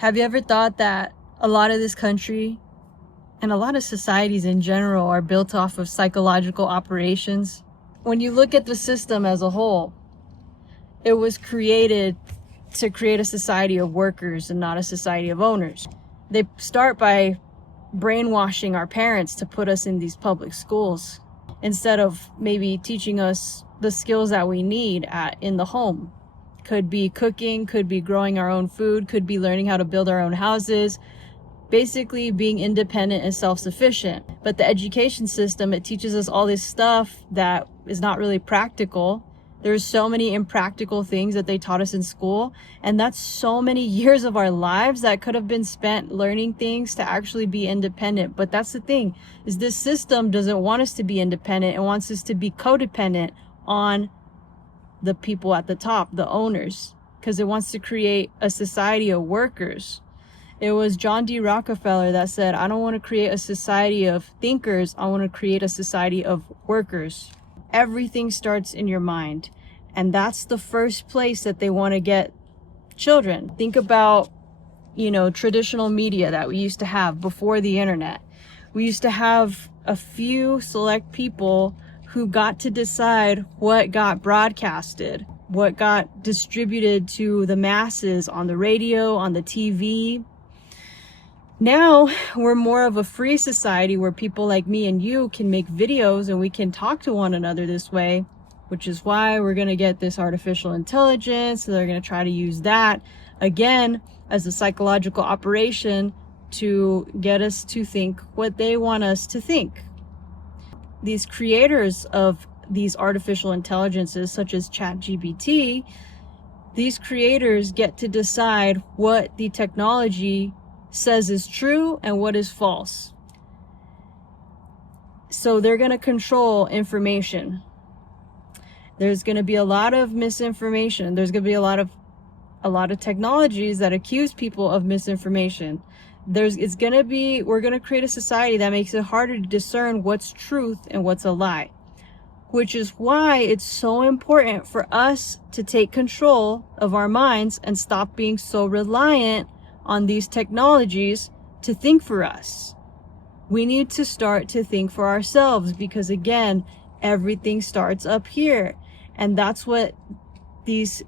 Have you ever thought that a lot of this country and a lot of societies in general are built off of psychological operations? When you look at the system as a whole, it was created to create a society of workers and not a society of owners. They start by brainwashing our parents to put us in these public schools instead of maybe teaching us the skills that we need in the home. Could be cooking, could be growing our own food, could be learning how to build our own houses, basically being independent and self-sufficient. But the education system, it teaches us all this stuff that is not really practical. There's so many impractical things that they taught us in school, and that's so many years of our lives that could have been spent learning things to actually be independent. But that's the thing, is this system doesn't want us to be independent. It wants us to be codependent on the people at the top, the owners, because it wants to create a society of workers. It was John D. Rockefeller that said, I don't want to create a society of thinkers, I want to create a society of workers. Everything starts in your mind, and that's the first place that they want to get children. Think about, traditional media that we used to have before the internet. We used to have a few select people who got to decide what got broadcasted, what got distributed to the masses on the radio, on the TV. Now we're more of a free society where people like me and you can make videos and we can talk to one another this way, which is why we're going to get this artificial intelligence. So they're going to try to use that again as a psychological operation to get us to think what they want us to think. These creators of these artificial intelligences, such as ChatGPT, these creators get to decide what the technology says is true and what is false. So they're going to control information. There's going to be a lot of misinformation. There's going to be a lot of technologies that accuse people of misinformation. We're going to create a society that makes it harder to discern what's truth and what's a lie, which is why it's so important for us to take control of our minds and stop being so reliant on these technologies to think for us. We need to start to think for ourselves, because again, everything starts up here. And that's what these,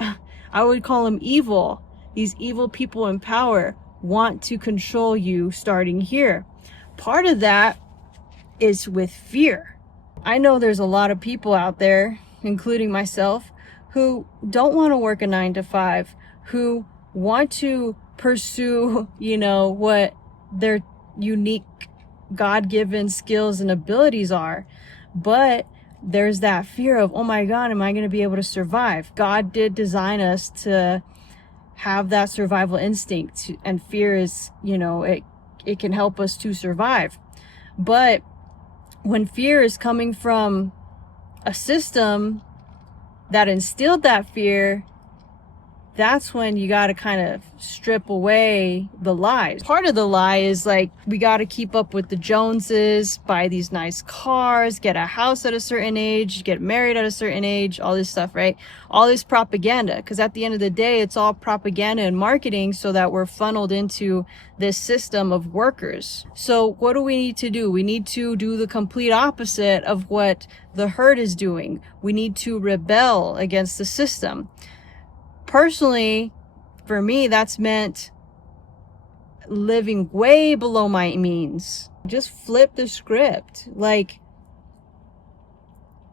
I would call them evil, these evil people in power want to control you starting here. Part of that is with fear. I know there's a lot of people out there, including myself, who don't want to work a 9-to-5, who want to pursue, what their unique God-given skills and abilities are. But there's that fear of, oh my God, am I going to be able to survive? God did design us to have that survival instinct, and fear is, it can help us to survive. But when fear is coming from a system that instilled that fear, that's when you got to kind of strip away the lies. Part of the lie is like, we got to keep up with the Joneses, buy these nice cars, get a house at a certain age, get married at a certain age, all this stuff, right? All this propaganda, because at the end of the day, it's all propaganda and marketing so that we're funneled into this system of workers. So what do we need to do? We need to do the complete opposite of what the herd is doing. We need to rebel against the system. Personally, for me, that's meant living way below my means. Just flip the script. Like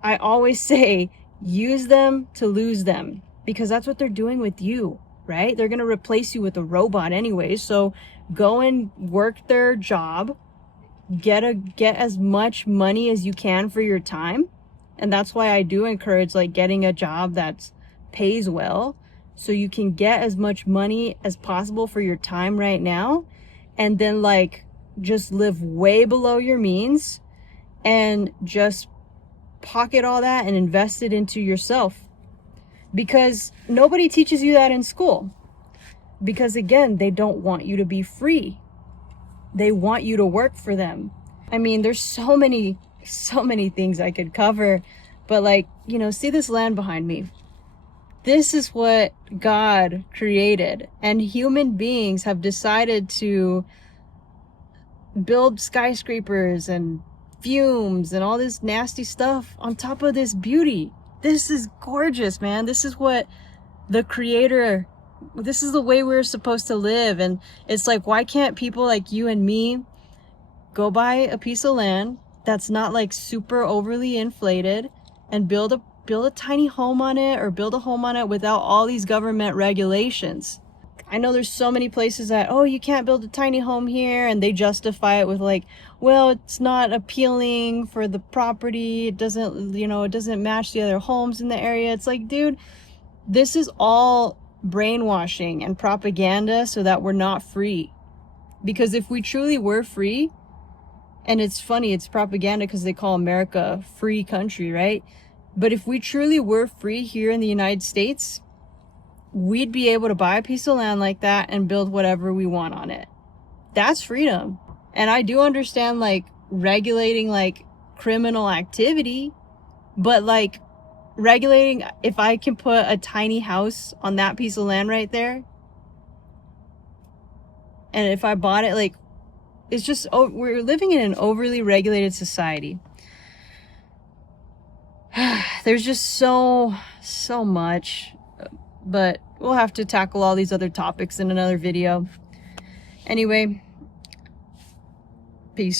I always say, use them to lose them, because that's what they're doing with you, right? They're going to replace you with a robot anyway. So go and work their job, get as much money as you can for your time. And that's why I do encourage getting a job that pays well, so you can get as much money as possible for your time right now, and then just live way below your means and just pocket all that and invest it into yourself. Because nobody teaches you that in school. Because again, they don't want you to be free. They want you to work for them. I mean, there's so many things I could cover, but see this land behind me. This is what God created, and human beings have decided to build skyscrapers and fumes and all this nasty stuff on top of this beauty. This is gorgeous, man. This is what the creator, this is the way we're supposed to live. And it's like, why can't people like you and me go buy a piece of land that's not like super overly inflated and build a tiny home on it, or build a home on it without all these government regulations? I know there's so many places that, oh, you can't build a tiny home here, and they justify it with like, well, it's not appealing for the property, it doesn't, it doesn't match the other homes in the area. It's like, dude, this is all brainwashing and propaganda so that we're not free. Because if we truly were free, and it's funny, it's propaganda because they call America a free country, right? But if we truly were free here in the United States, we'd be able to buy a piece of land like that and build whatever we want on it. That's freedom. And I do understand like regulating like criminal activity, but like regulating if I can put a tiny house on that piece of land right there, and if I bought it, like, it's just, oh, we're living in an overly regulated society. There's just so much, but we'll have to tackle all these other topics in another video. Anyway,